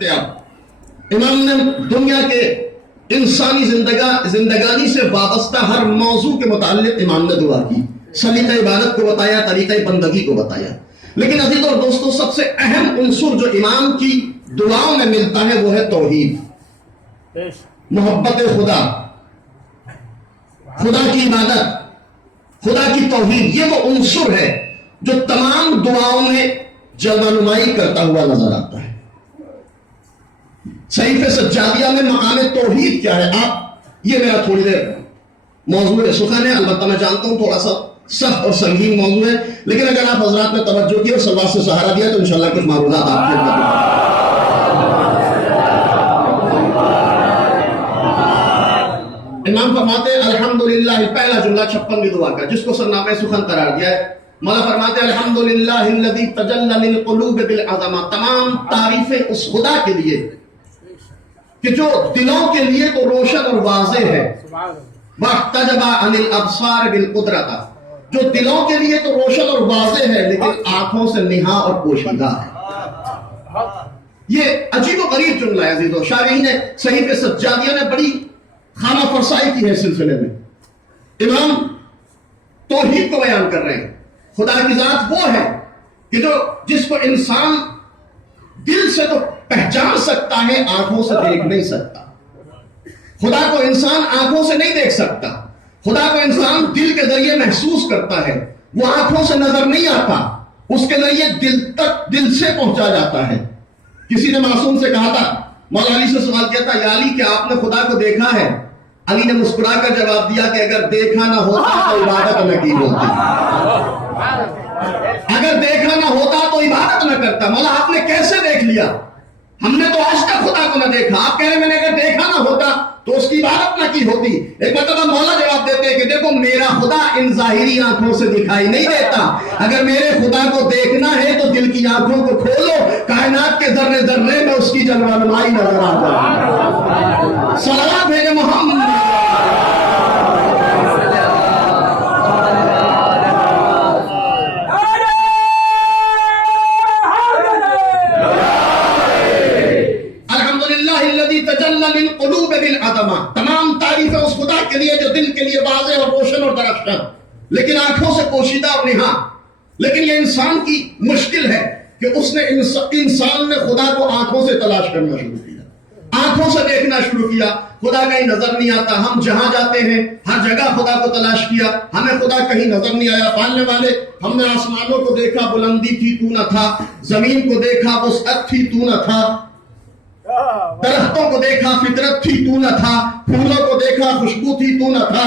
امام نے دنیا کے انسانی زندگانی سے وابستہ ہر موضوع کے متعلق امام نے دعا کی، سلیقہ عبادت کو بتایا، طریقہ بندگی کو بتایا. لیکن عزیز اور دوستوں، سب سے اہم عنصر جو امام کی دعاؤں میں ملتا ہے وہ ہے توحید، محبت خدا، خدا کی عبادت، خدا کی توحید. یہ وہ عنصر ہے جو تمام دعاؤں میں جلوہ نمائی کرتا ہوا نظر آتا ہے. صحیفہ سجادیہ میں مقام توحید کیا ہے؟ آپ یہ میرا تھوڑی دیر موضوع سخن ہے، البتہ میں جانتا ہوں تھوڑا سا سخت اور سنگین موضوع ہے، لیکن اگر آپ حضرات نے توجہ کی اور سلوات سے سہارا دیا تو انشاءاللہ کچھ معلومات آپ کے امام فرماتے ہیں الحمدللہ، پہلا جملہ 56ویں دعا کا جس کو سرنامہ سخن قرار دیا ہے. مولا فرماتے ہیں الحمدللہ الذی تجلی للقلوب بالعظمہ، تمام تعریفیں اس خدا کے لیے کہ جو دلوں کے لیے تو روشن اور واضح ہے، واحتجب عن الابصار بالقدرۃ، جو دلوں کے لیے تو روشن اور واضح ہے لیکن آنکھوں سے نہا اور پوشیدہ ہے. یہ عجیب و غریب جملہ ہے عزیزو. شارحین صحیفہ سجادیہ نے بڑی خانہ فرسائی کی ہے اس سلسلے میں. امام توحید کو بیان کر رہے ہیں. خدا کی ذات وہ ہے کہ جو جس کو انسان دل سے تو پہچان سکتا ہے، آنکھوں سے دیکھ نہیں سکتا. خدا کو انسان آنکھوں سے نہیں دیکھ سکتا، خدا کو انسان دل کے ذریعے محسوس کرتا ہے. وہ آنکھوں سے نظر نہیں آتا، اس کے ذریعے دل تک، دل سے پہنچا جاتا ہے. کسی نے معصوم سے کہا تھا، مولا علی سے سوال کیا تھا، یا علی کیا آپ نے خدا کو دیکھا ہے؟ علی نے مسکرا کر جواب دیا کہ اگر دیکھا نہ ہوتا تو عبادت نہ کی ہوتی. اگر دیکھا نہ ہوتا تو عبادت نہ کرتا. مولا آپ نے کیسے دیکھ لیا؟ ہم نے تو آج تک خدا کو نہ دیکھا. آپ کہہ رہے ہیں میں نے اگر دیکھا نہ ہوتا تو اس کی عبادت نہ کی ہوتی. ایک مرتبہ مولا جواب دیتے ہیں کہ دیکھو میرا خدا ان ظاہری آنکھوں سے دکھائی نہیں دیتا. اگر میرے خدا کو دیکھنا ہے تو دل کی آنکھوں کو کھولو، کائنات کے ذرے ذرے میں اس کی جلوہ نمائی نظر آتا ہے. صلوات بھیجے محمد. تمام تعریفیں اس خدا کے لیے جو دل کے لیے واضح اور روشن اور درخشاں لیکن آنکھوں سے پوشیدہ اور نہا. لیکن یہ انسان کی مشکل ہے کہ اس نے انسان نے خدا کو آنکھوں سے تلاش کرنا شروع کیا، آنکھوں سے دیکھنا شروع کیا. خدا کہیں نظر نہیں آتا. ہم جہاں جاتے ہیں ہر جگہ خدا کو تلاش کیا، ہمیں خدا کہیں نظر نہیں آیا. پالنے والے ہم نے آسمانوں کو دیکھا، بلندی تھی تو نہ تھا. زمین کو دیکھا، وسعت تھی تو نہ تھا. درختوں کو دیکھا، فطرت تھی تو نہ تھا. پھولوں کو دیکھا، خوشبو تھی تو نہ تھا.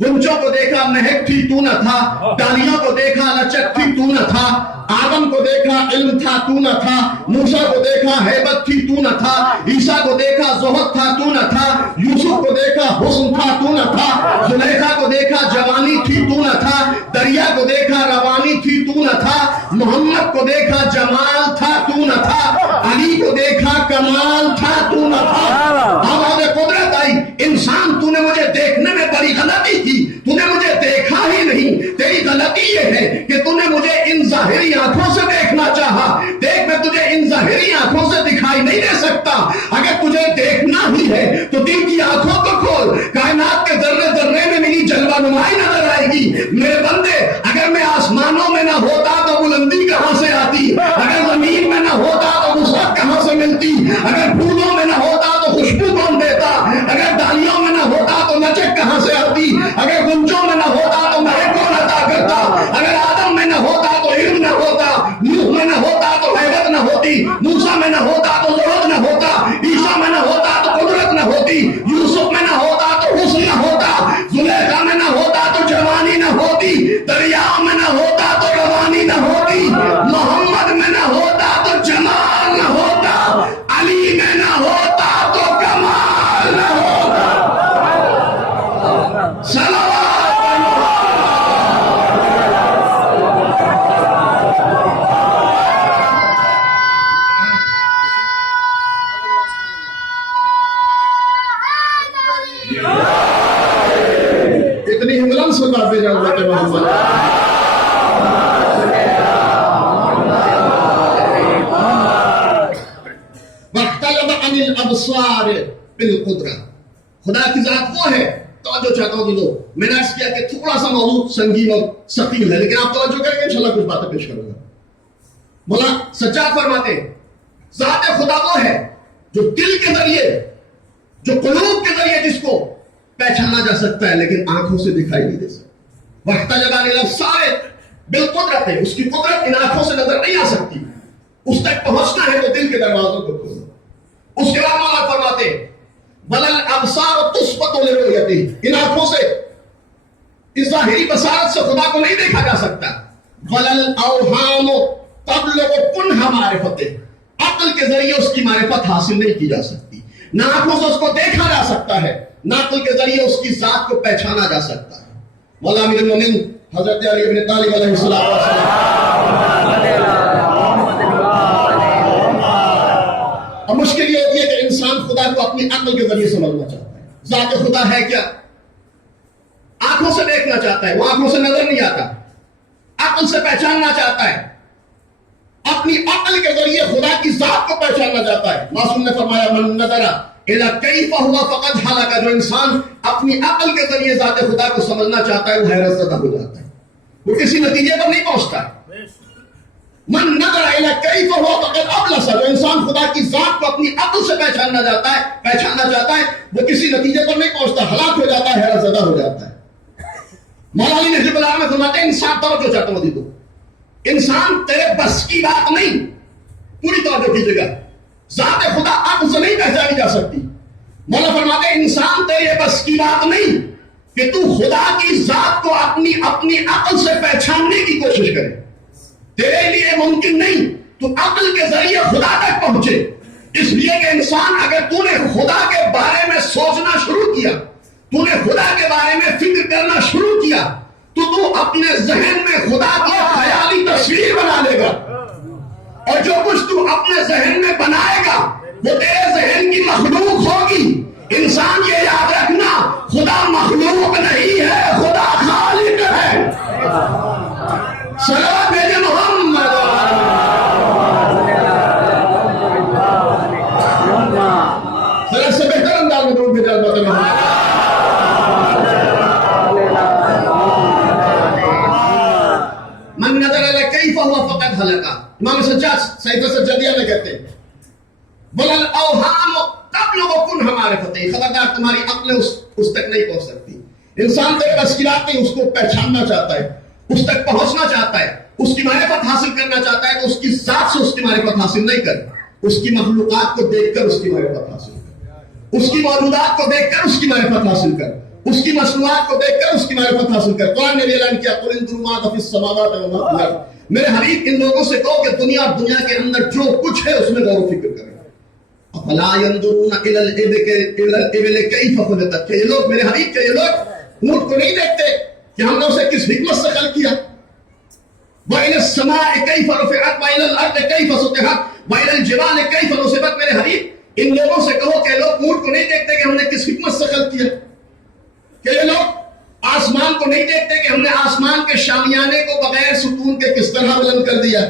غنچوں کو دیکھا، مہک تھی تو نہ تھا. ڈالیوں کو دیکھا، لچک تھی تو نہ تھا. آدم کو دیکھا، علم تھا تو نہ تھا. موسیٰ کو دیکھا، ہیبت تھی تو نہ تھا. عیسیٰ کو دیکھا، زہد تھا تو نہ تھا. یوسف کو دیکھا، حسن تھا تو نہ تھا. زلیخا کو دیکھا، جوانی تھی تو نہ تھا. دریا کو دیکھا، روانی تھی تو نہ تھا. محمد کو دیکھا، جمال تھا تو نہ تھا. علی کو دیکھا، کمال تھا تو نہ تھا. آواز قدرت آئی، انسان تو نے مجھے دیکھنے میں بڑی غلطی کی، تو نے مجھے دیکھا ہی نہیں. تیری غلطی یہ ہے کہ تو نے مجھے ان ظاہری آنکھوں سے دیکھنا چاہا. دیکھ میں تجھے ان ظاہری آنکھوں سے دکھائی نہیں دے سکتا. اگر تجھے دیکھنا ہی ہے تو دل کی آنکھوں کو کھول. کائنات کے ذرے ذرے میں میری جلوہ نمائی نظر آئے گی. میرے بندے اگر میں آسمانوں میں نہ ہوتا تو بلندی کہاں سے آتی؟ اگر زمین میں نہ ہوتا تو وسعت کہاں سے ملتی؟ اگر پھولوں میں نہ ہوتا تو خوشبو کون دیتا؟ اگر ڈالیوں میں نہ ہوتا تو لچک کہاں سے آتی؟ اگر گنجوں میں نہ ہوتا تو مہک کون عطا کرتا؟ اگر آدم میں نہ ہوتا تو علم نہ ہوتا. نوح میں نہ ہوتا تو ہیبت نہ ہوتی. موسیٰ میں نہ ہوتا تو زہد نہ ہوتا. عیسیٰ میں نہ ہوتا تو قدرت نہ ہوتی. یوسف میں نہ ہوتا تو حسن نہ ہوتا. زلیخا میں نہ ہوتا تو جوانی نہ ہوتی. دریا میں نہ ہوتا تو روانی نہ ہوتی. محمد میں نہ ہوتا تو جمال نہ ہوتا. علی میں نہ ہوتا تو کمال نہ ہوتا. صلوات واختلف عن الابصار بالقدرہ. خدا کی ذات وہ ہے. توجہ چاہتا ہوں دوستو، میں نے عرض کیا کہ تھوڑا سا موضوع سنگین اور ثقیل ہے، لیکن آپ توجہ کریں گے انشاءاللہ کچھ باتیں پیش کروں گا. مولا سجاد فرماتے ہیں ذات خدا وہ ہے جو دل کے ذریعے، جو قلوب کے ذریعے جس کو پہچانا جا سکتا ہے لیکن آنکھوں سے دکھائی نہیں دے سکتا. واختلف عن الابصار بالقدرت ہے، اس کی قدرت ان آنکھوں سے نظر نہیں آ سکتی. اس تک پہنچنا ہے تو دل کے دروازوں کو کھولنا. اس کے بعد مولا فرماتے ہیں بل الابصار تثبت لرؤیتہ، ان آنکھوں سے، اس ظاہری بصارت سے خدا کو نہیں دیکھا جا سکتا. بل الاوہام تبلغ کنہ معرفتہ، عقل کے ذریعے اس کی معرفت حاصل نہیں کی جا سکتی. نہ آنکھوں سے اس کو دیکھا جا سکتا ہے، نہ عقل کے ذریعے اس کی ذات کو پہچانا جا سکتا ہے. مولا امیر المومنین حضرت علی بن طالب علیہ السلام اب مشکل یہ ہوتی ہے کہ انسان خدا کو اپنی عقل کے ذریعے سمجھنا چاہتا ہے. ذات خدا ہے کیا؟ آنکھوں سے دیکھنا چاہتا ہے، وہ آنکھوں سے نظر نہیں آتا. عقل سے پہچاننا چاہتا ہے، اپنی عقل کے ذریعے خدا کی ذات کو پہچاننا چاہتا ہے. معصوم نے فرمایا من نظر الی کیف هو فقد ہلک، جو انسان اپنی عقل کے ذریعے ذات خدا کو سمجھنا چاہتا ہے وہ حیرت زدہ ہو جاتا ہے، وہ کسی نتیجے پر نہیں پہنچتا. من نظر الی کیف هو فقد ابلس، جو انسان خدا کی ذات کو اپنی عقل سے پہچاننا چاہتا ہے وہ کسی نتیجے پر نہیں پہنچتا، ہلاک ہو جاتا ہے، حیرت زدہ ہو جاتا ہے. مولا علی نجف اللہ میں فرماتے ہیں انسان توجہ چاہتا ہوں دیکھو، انسان تیرے بس کی بات نہیں، پوری توجہ کیجیے گا، ذات خدا عقل سے نہیں پہچانی جا سکتی. مولا فرماتے ہیں انسان تیرے بس کی بات نہیں کہ تو خدا کی ذات کو اپنی عقل سے پہچاننے کی کوشش کرے. تیرے لیے ممکن نہیں تو عقل کے ذریعے خدا تک پہنچے. اس لیے کہ انسان اگر تو نے خدا کے بارے میں سوچنا شروع کیا، تو نے خدا کے بارے میں فکر کرنا شروع کیا، تو اپنے ذہن میں خدا کی خیالی تصویر بنا لے گا، اور جو کچھ تو اپنے ذہن میں بنائے گا وہ تیرے ذہن کی مخلوق ہوگی. انسان یہ یاد رکھنا، خدا مخلوق نہیں ہے، خدا خالق ہے. صلوات بھیجے محمد. ذرا سے بہتر انداز میں درود بھیجا بات محمد. من نظر الی کیف هو فقد ہلک. امام سجاد سیف سجادیہ میں کہتے ہیں بل الاوہام تبلغ کنہ معرفتہ، خبردار تمہاری عقل اس تک نہیں پہنچ سکتی. انسان تیرے بس کی بات نہیں، اس کو پہچاننا چاہتا ہے، اس تک پہنچنا چاہتا ہے، اس کی معرفت حاصل کرنا چاہتا ہے تو اس کی ذات سے اس کی معرفت حاصل نہیں کر، اس کی مخلوقات کو دیکھ کر اس کی معرفت حاصل کر، اس کی موجودات کو دیکھ کر اس کی معرفت حاصل کر، اس کی مصنوعات کو دیکھ کر اس کی معرفت حاصل کر. قرآن نے بھی اعلان کیا قل انظروا ماذا فی السماوات وما فی الارض. میرے حبیب ان لوگوں سے کہو کہ دنیا اور دنیا کے اندر جو کچھ ہے اس میں غور و فکر کریں. افلا ينظرون الى الابل كيف خلقت، کہ یہ لوگ میرے حبیب کے، یہ لوگ اونٹ کو نہیں دیکھتے کہ ہم نے اسے کس حکمت سے خلق کیا. وَإِلَى السَّمَاءِ كَيْفَ رُفِعَتْ وَإِلَى الْأَرْضِ كَيْفَ سُطِحَتْ وَإِلَى الْجِبَالِ كَيْفَ نُصِبَتْ. میرے حبیب ان لوگوں سے کہو کہ لوگ اونٹ کو نہیں دیکھتے کہ ہم نے کس حکمت سے خلق کیا، کہ یہ لوگ آسمان کو نہیں دیکھتے کہ ہم نے آسمان کے شامیانے کو بغیر ستون کے کس طرح بلند کر دیا،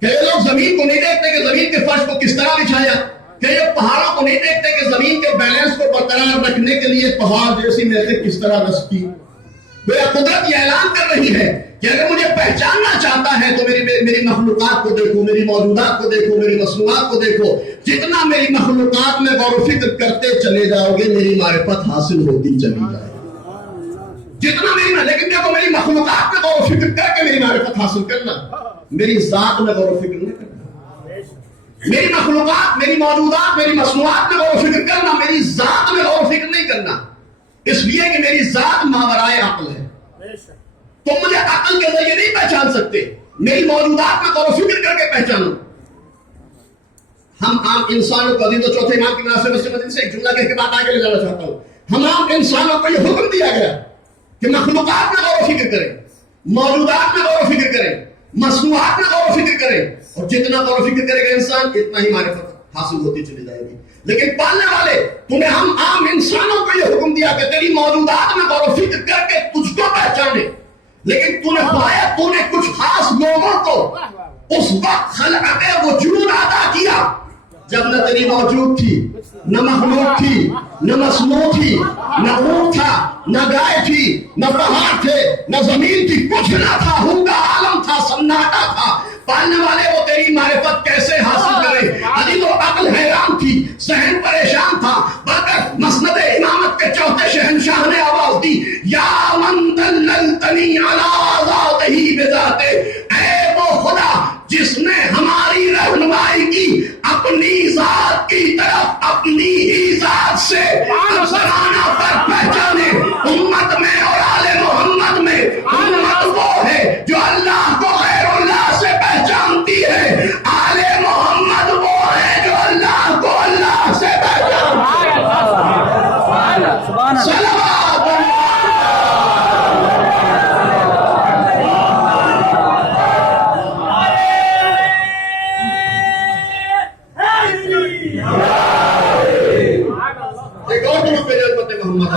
کہ یہ لوگ زمین کو نہیں دیکھتے کہ زمین کے فرش کو کس طرح بچھایا، کہ یہ پہاڑوں کو نہیں دیکھتے کہ زمین کے بیلنس کو برقرار رکھنے کے لیے پہاڑ جیسی میخیں کس طرح رس کی. میرا قدرت یہ اعلان کر رہی ہے کہ اگر مجھے پہچاننا چاہتا ہے تو میری مخلوقات کو دیکھو، میری موجودات کو دیکھو، میری مصنوعات کو دیکھو. جتنا میری مخلوقات میں غور و فکر کرتے چلے جاؤ گے میری معرفت حاصل ہوتی چلی جائے گی. جتنا لیکن دیکھو میری مخلوقات میں غور و فکر کر کے میری معرفت حاصل کرنا، میری ذات میں غور و فکر نہیں کرنا. میری مخلوقات، میری موجودات، میری مصنوعات میں غور و فکر کرنا، میری ذات میں غور و فکر نہیں کرنا. اس لیے کہ میری ذات ماورائے عقل ہے. تم مجھے عقل کے ذریعے نہیں پہچان سکتے، میری موجودات میں غور و فکر کر کے پہچانو. ہم عام انسانوں کو، عزیز و چوتھے امام کی مناسب مسجد سے ایک جملہ کہہ کے بات آگے لے جانا چاہتا ہوں. ہم عام انسانوں کو یہ حکم دیا گیا کہ مخلوقات میں غور و فکر کریں، موجودات میں غور و فکر کریں، مصنوعات میں غور و فکر کریں، اور جتنا غور و فکر کرے گا انسان اتنا ہی معرفت حاصل ہوتی چلی جائے گی. لیکن پالنے والے تمہیں، ہم عام انسانوں کو یہ حکم دیا کہ تیری موجودات میں غور و فکر کر کے تجھ کو پہچانے، لیکن تو نے پایا تو نے کچھ خاص لوگوں کو اس وقت خلقت وجود عطا کیا جب نہ تیری موجود تھی، نہ مخلوق تھی، نہ مسموع تھی، نہ اونٹ تھا، نہ گائے تھی، نہ پہاڑ تھے، نہ زمین تھی، کچھ نہ تھا، ہونگا عالم تھا، سناٹا تھا، پالنے والے وہ تیری معرفت کیسے حاصل کرے؟ علی تو عقل حیران تھی، ذہن پریشان تھا، بلکہ مسند امامت کے چوتھے شہنشاہ نے آواز دی، یا من دللتنی علی ذاتہ بذاتہ، اے وہ خدا جس نے ہماری رہنمائی کی اپنی ذات کی طرف، اپنی ہی ذات سے افسرانہ پر پہچانے امت میں اور آل محمد میں۔ امت وہ ہے جو اللہ کو غیر اللہ سے پہچانتی ہے، آل محمد وہ ہے جو اللہ کو اللہ سے پہچانتی ہے۔ ایک اور طرف پہ امت محمد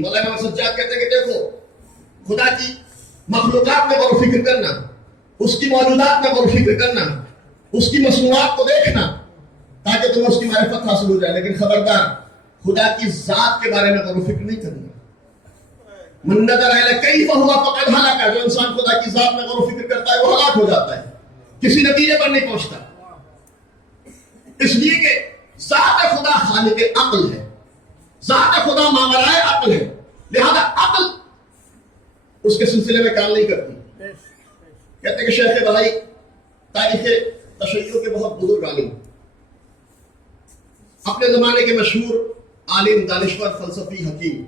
مولانا امام سجاد کہتے ہیں کہ دیکھو خدا کی مخلوقات میں غور و فکر کرنا، اس کی موجودات میں غور و فکر کرنا، اس کی مصنوعات کو دیکھنا تاکہ تمہیں اس کی معرفت حاصل ہو جائے، لیکن خبردار خدا کی ذات کے بارے میں غور و فکر نہیں کرنا۔ من نظر الی کیف هو فقد ہلاک، جو انسان خدا کی ذات میں غور و فکر کرتا ہے وہ ہلاک ہو جاتا ہے، کسی نتیجے پر نہیں پہنچتا، اس لیے کہ ذات خدا خالق عقل ہے، ذات خدا ماورائے عقل ہے، لہذا عقل اس کے سلسلے میں کام نہیں کرتی۔ کہتے ہیں کہ شیخ بھائی تاریخ تشیع کے بہت بزرگ عالم، اپنے زمانے کے مشہور عالم، دانشور، فلسفی، حکیم،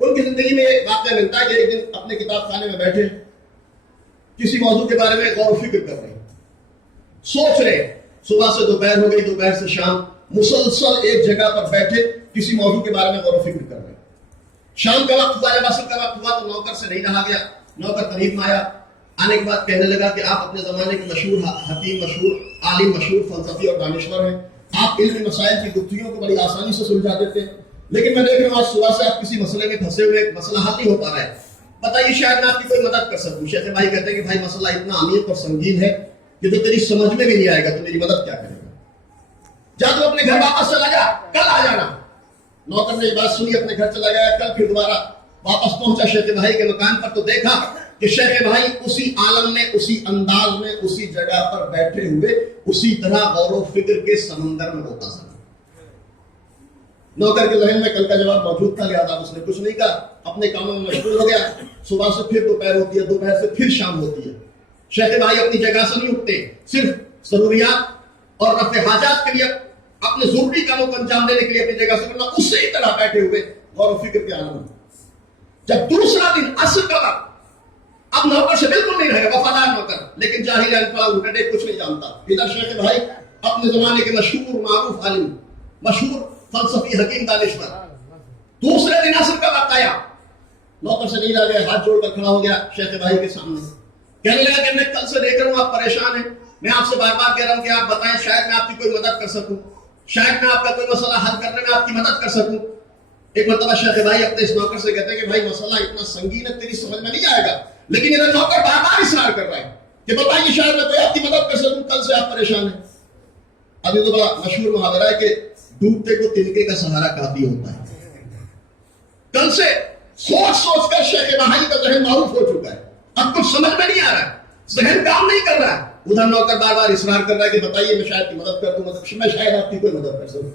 ان کی زندگی میں ایک واقعہ ملتا ہے کہ ایک دن اپنے کتاب خانے میں بیٹھے کسی موضوع کے بارے میں غور و فکر کر رہے ہیں، سوچ رہے ہیں، صبح سے دوپہر ہو گئی، دوپہر سے شام، مسلسل ایک جگہ پر بیٹھے کسی موضوع کے بارے میں غور و فکر کر رہے ہیں۔ شام کا وقت ہوا، جب عصر کا وقت ہوا تو نوکر سے نہیں رہا گیا، نوکر قریب میں آیا، آنے کے بعد کہنے لگا کہ آپ اپنے زمانے کے مشہور حکیم، مشہور عالم، مشہور فلسفی اور دانشور ہیں، آپ علمی مسائل کی گفتگیوں کو بڑی آسانی سے سلجھا دیتے ہیں، لیکن میں دیکھ رہا ہوں آج صبح سے آپ کسی مسئلے میں پھنسے ہوئے، مسئلہ حل نہیں ہو پا رہا ہے، بتائیے شاید میں آپ کی کوئی مدد کر سکوں۔ شیخ بھائی کہتے ہیں کہ بھائی مسئلہ اتنا عمیق اور سنگین ہے کہ جو تیری سمجھ میں بھی نہیں آئے گا تو میری مدد کیا کرے گا، جا تو اپنے گھر واپس چلا جا، کل آ جانا۔ نوکر نے یہ بات سنی، اپنے گھر چلا گیا، کل پھر دوبارہ واپس پہنچا شیخ بھائی کے مکان پر تو دیکھا کہ شیخ بھائی اسی عالم میں، اسی انداز میں، اسی جگہ پر بیٹھے ہوئے اسی طرح غور و فکر کے سمندر میں ہوتا سا۔ نوکر کے ذہن میں کل کا جواب موجود تھا، لہٰذا اس نے کچھ نہیں کہا، اپنے کاموں میں مشغول ہو گیا۔ صبح سے پھر دوپہر ہوتی ہے، دوپہر سے پھر شام ہوتی ہے، شیخ بھائی اپنی جگہ سے نہیں اٹھتے، صرف ضروریات اور رفع حاجات کے لیے، اپنے ضروری کاموں کو انجام دینے کے لیے اپنی جگہ سے اٹھنا، اسی طرح بیٹھے ہوئے غور و فکر کے عالم میں۔ جب دوسرا دن عصر کا وقت، اب نوکر سے بالکل نہیں رہے گا، وفادار نوکر، لیکن جاہل انفراد کچھ نہیں جانتا۔ ادھر شیخ بھائی اپنے زمانے کے مشہور معروف عالم، مشہور فلسفی، حکیم، دانشور، دوسرے دن عصر کا وقت آیا، نوکر سے نہیں رہ گیا، ہاتھ جوڑ کر کھڑا ہو گیا شیخ بھائی کے سامنے، کہنے لگا کہ میں کل سے دیکھ رہا ہوں آپ پریشان ہیں، میں آپ سے بار بار کہہ رہا ہوں کہ آپ بتائیں، شاید میں آپ کی کوئی مدد کر سکوں، شاید میں آپ کا کوئی مسئلہ حل کرنے میں آپ کی مدد کر سکوں۔ ایک مرتبہ شیخ بھائی اپنے اس نوکر سے کہتے ہیں کہ بھائی مسئلہ اتنا سنگین ہے، تیری سمجھ میں نہیں آئے گا، لیکن ادھر نوکر بار بار اصرار کر رہا ہے کہ بتائیے شاید میں کوئی آپ کی مدد کر سکوں، کل سے آپ پریشان ہیں۔ ابھی تو بڑا مشہور محاورہ ہے کہ ڈوبتے کو تنکے کا سہارا کافی ہوتا ہے۔ کل سے سوچ سوچ کر شیخ بھائی کا ذہن معروف ہو چکا ہے، اب کچھ سمجھ میں نہیں آ رہا ہے، ذہن کام نہیں کر رہا ہے، ادھر نوکر بار بار اصرار کر رہا ہے کہ بتائیے میں شاید کی مدد کر دوں، میں شاید آپ کی کوئی مدد کر سکوں۔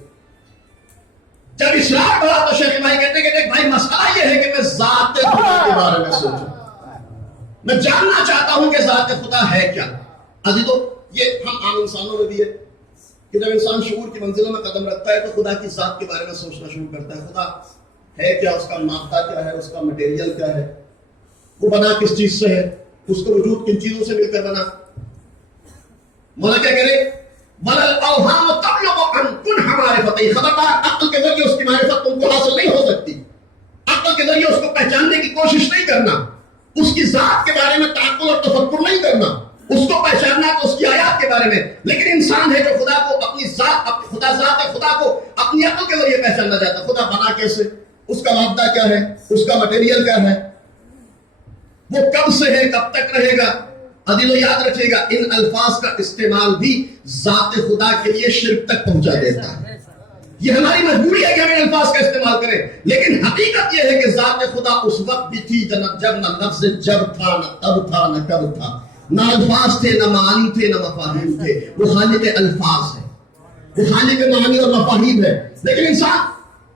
جب اصرار بڑھا تو شیخ بھائی کہتے ہیں کہ دیکھ بھائی مسئلہ یہ ہے کہ میں ذات خدا کے بارے میں سوچوں، میں جاننا چاہتا ہوں کہ ذات خدا ہے کیا۔ عزیزو، یہ ہم عام انسانوں میں بھی ہے کہ جب انسان شعور کی منزلوں میں قدم رکھتا ہے تو خدا کی ذات کے بارے میں سوچنا شروع کرتا ہے، خدا ہے کیا، اس کا مادہ کیا ہے، اس کا مٹیریل کیا ہے، وہ بنا کس چیز سے ہے، اس کا وجود کن چیزوں سے مل کر بنا۔ مولا کیا کہہ رہے، بلل اوہام تبلغ عن کن معرفت، خبردار عقل کے ذریعے اس کی معرفت تم کو حاصل نہیں ہو سکتی، عقل کے ذریعے اس کو پہچاننے کی کوشش نہیں کرنا، اس کی ذات کے بارے میں تعقل اور تفکر نہیں کرنا، اس کو پہچاننا تو اس کی آیات کے بارے میں، لیکن انسان ہے جو خدا کو اپنی ذات، خدا ذات ہے، خدا کو اپنی عقل کے ذریعے پہچاننا چاہتا ہے۔ خدا بنا کیسے، اس کا مادہ کیا ہے، اس کا مٹیریل کیا ہے، وہ کب سے ہے، کب تک رہے گا. عدیلو یاد رکھیے گا، ان الفاظ کا استعمال بھی ذات خدا کے لیے شرک تک پہنچا دیتا ہے. یہ ہماری مجبوری ہے کہ ہم ان الفاظ کا استعمال کریں، لیکن حقیقت یہ ہے کہ ذات خدا اس وقت بھی تھی جب نہ لفظ جب تھا، نہ تب تھا، نہ کب تھا، نہ الفاظ تھے، نہ معانی تھے، نہ مفاہیم تھے. وہ خالق الفاظ ہے، وہ خالق معانی اور مفاہیم ہے. لیکن انسان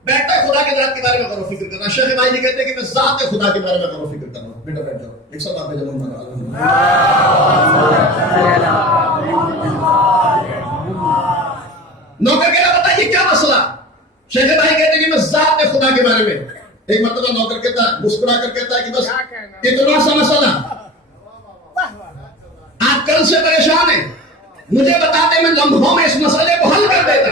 بیٹھتا ہے خدا کے ذات کے بارے میں غور و فکر کرنا. شیخ بھائی جی کہتے ہیں کہ میں ذات خدا کے بارے میں غور و فکر کر رہا ہوں. بیٹا بیٹھ جاؤ، ایک سب آپ جب نوکر کہہ رہا بتائیے کیا مسئلہ. شیخ بھائی کہتے ہیں کہ میں ذات خدا کے بارے میں. ایک مرتبہ نوکر کہتا ہے، مسکرا کر کہتا ہے کہ بس اتنا سا مسئلہ، آپ کل سے پریشان ہیں، مجھے بتاتے میں لمحوں میں اس مسئلے کو حل کر دیتا.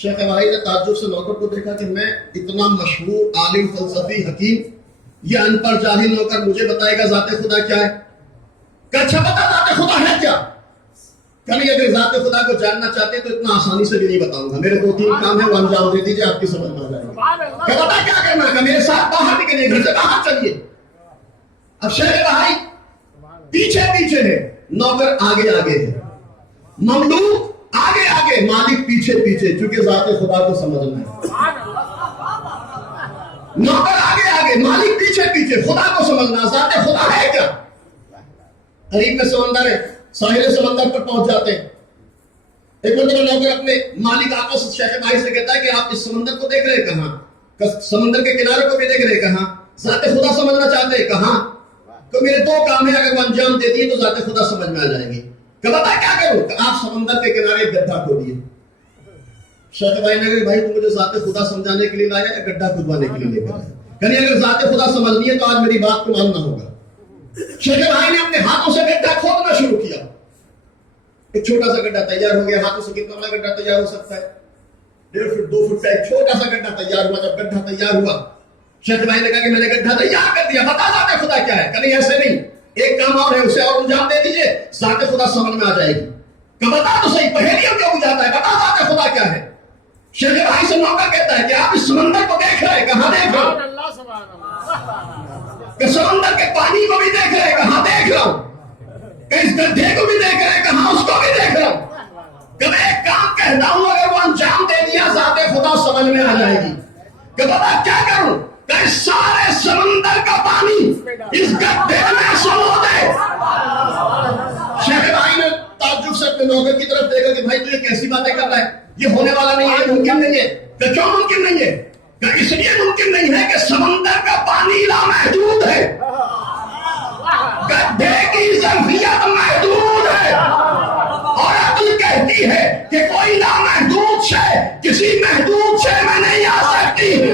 شیخ بھائی نے تعجب سے نوکر کو دیکھا کہ میں اتنا مشہور عالم، فلسفی، حکیم، یہ ان پڑھ جاہل نوکر مجھے بتائے گا ذات خدا کیا ہے. کہ اچھا بتا ذات خدا ہے کیا. کبھی اگر ذات خدا کو جاننا چاہتے ہیں تو اتنا آسانی سے بھی نہیں بتاؤں گا. میرے 2-3 کام ہیں وہ انجام دے دیجیے، آپ کی سمجھ میں آ جائے گا. کہ بتا کیا کرنا ہے، میرے ساتھ باہر نکلیے، گھر سے باہر چلیے. اب شیخ بھائی پیچھے پیچھے ہے، نوکر آگے آگے ہے، مملوک آگے آگے، مالک پیچھے پیچھے، چونکہ ذات خدا کو سمجھنا ہے. نوکر آگے آگے، مالک پیچھے پیچھے، خدا کو سمجھنا. ذات خدا ہے کیا. قریب میں سمندر ہے، ساحل سمندر پر پہنچ جاتے ہیں. ایک مرتبہ نوکر اپنے مالک آقا شیخ بھائی سے کہتا ہے کہ آپ اس سمندر کو دیکھ رہے ہیں کہاں، سمندر کے کنارے کو بھی دیکھ رہے ہیں کہاں، ذات خدا سمجھنا چاہتے ہیں کہاں. تو میرے 2 کام ہیں، اگر وہ انجام دے دیے تو ذات خدا سمجھ میں آ جائے گی. کہ بتا کیا کروں. کہ آپ سمندر کے کنارے ایک گڈھا کھودیے. شیخ بھائی نے کہا بھائی تو مجھے ذات خدا سمجھانے کے لیے لایا یا گڈھا کھدوانے کے لیے لے کر آیا. کہ اگر ذات خدا سمجھنی ہے تو آج میری بات کو ماننا ہوگا. شیخ بھائی نے اپنے ہاتھوں سے گڈھا کھودنا شروع کیا. ایک چھوٹا سا گڈھا تیار ہو گیا. ہاتھوں سے کتنا بڑا گڈھا تیار ہو سکتا ہے، 1.5 فٹ 2 فٹ کا ایک چھوٹا سا گڈھا تیار ہوا. جب گڈھا تیار ہوا، شیخ بھائی نے کہا کہ میں نے گڈھا تیار کر دیا، بتا ذات خدا کیا ہے. کہ نہیں ایسے نہیں، ایک کام اور ہے، اسے اور انجام دے دیجئے، ذات خدا سمجھ میں آ جائے گی. کہ بتا تو صحیح، پہیلیوں کیوں بجھاتا ہے، بتا ذات خدا کیا ہے. شیخ بھائی سے نوکر کہتا ہے کہ آپ اس سمندر کو دیکھ رہے ہیں، کہاں دیکھ رہا ہوں. کہ سمندر کے پانی کو بھی دیکھ رہے ہیں، کہاں دیکھ رہا ہوں. کہ اس گڈھے کو بھی دیکھ رہے ہیں، کہاں اس کو بھی دیکھ رہا ہوں. کہ میں ایک کام کہتا ہوں، اگر وہ انجام دے دیا ذات خدا سمجھ میں آ جائے گی. کہ بتا کیا کروں. کہ اس سارے سمندر کا پانی اس گڈھے میں سمو دے. شیخ بھائی نے تعجب سے اپنے نوکر کی طرف دیکھا کہ بھائی تو یہ کیسی باتیں کر رہا ہے، یہ ہونے والا نہیں ہے، یہ ممکن نہیں ہے. کہ کیوں ممکن نہیں ہے. کہ اس لیے ممکن نہیں ہے کہ سمندر کا پانی لامحدود ہے، گڈھے کی ظرفیت محدود ہے، اور عقل کہتی ہے کہ کوئی لامحدود شے کسی محدود شے میں نہیں آ سکتی.